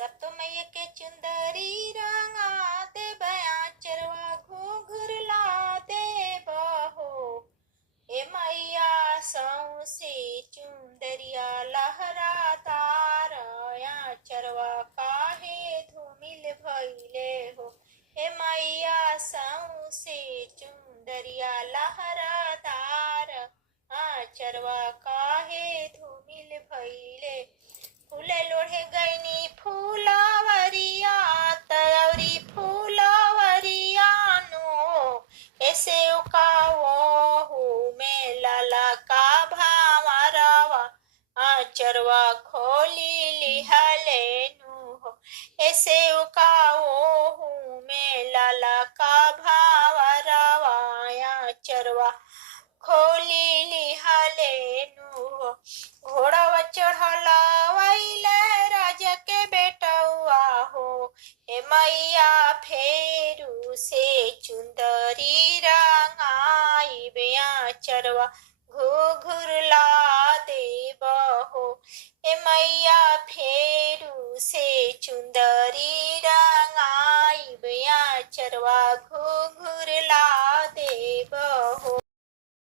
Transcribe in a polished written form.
सतमैया के चुंदरी रंगा दे बया चरवा घूंघर ला दे बहो। ए मैया सौसे चुंदरिया लहरा तारया चरवा काहे धूमिल भइले हो। ए मैया सौसे चुंदरिया लहरा तार चरवा काहे धूमिल भइले। फूले लोढ़े गईनी फूलावरिया तयौरी फूलावरिया नो। ऐसे उकावो में लाला का भावरवा चरवा खोली लिहले नु हो। ऐसे उकावो में लाला का भावरवा चरवा खोली लिहले नु हो। घोड़ावा चढ़ला वैले राजा के बेटौआ हो। ए मैया फेरू से चुंदरी रंगाई बेया चरवा घूघुर ला देबहो। ए मैया फेरू से चुंदरी रंगाई बेया चरवा घूघुर ला